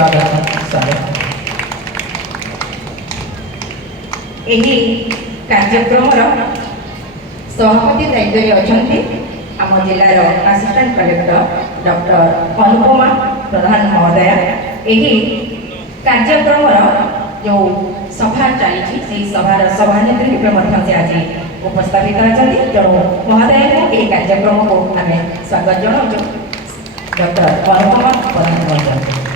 स्वागत स्वागत यही कार्यक्रम सभापति दायित्व अच्छा आम जिलार असिस्टेंट कलेक्टर डॉक्टर अनुपमा प्रधान महोदया यही कार्यक्रम जो सभा चली सभार सभानेत्री रूपे से आज उपस्थापित अच्छा तेणु महोदय को यह कार्यक्रम को आम स्वागत जनाऊँ डॉक्टर अनुपमा प्रधान महोदय।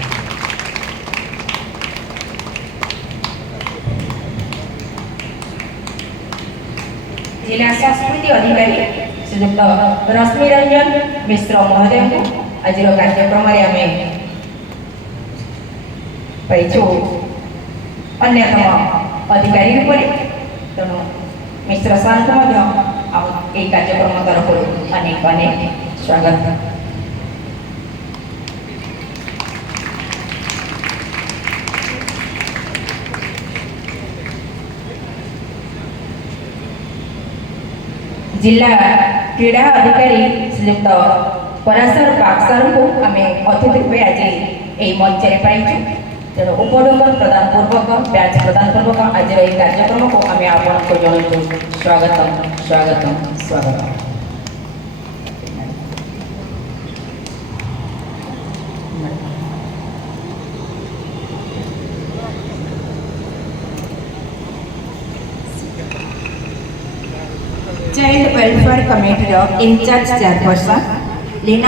जिला संस्कृति अधिकारी श्रीयुक्त रश्मि रंजन मिश्र महोदय को आज कार्यक्रम आम पाइछु अन्यतम अधिकारी रूप तेणु मिश्र सार को यह कार्यक्रम तरफ अनेक अनेक स्वागत। जिला क्रीड़ा अधिकारी श्रीयुक्त पराशर बागसर को आम अतिथि रूपे आज यही मंच में पाइछु तेणु उपडंबर प्रदान पूर्वक ब्याज प्रदान पूर्वक आज यह कार्यक्रम को आम आपको जनाऊँ स्वागत स्वागत स्वागत। Child welfare committee incharge chairperson Leena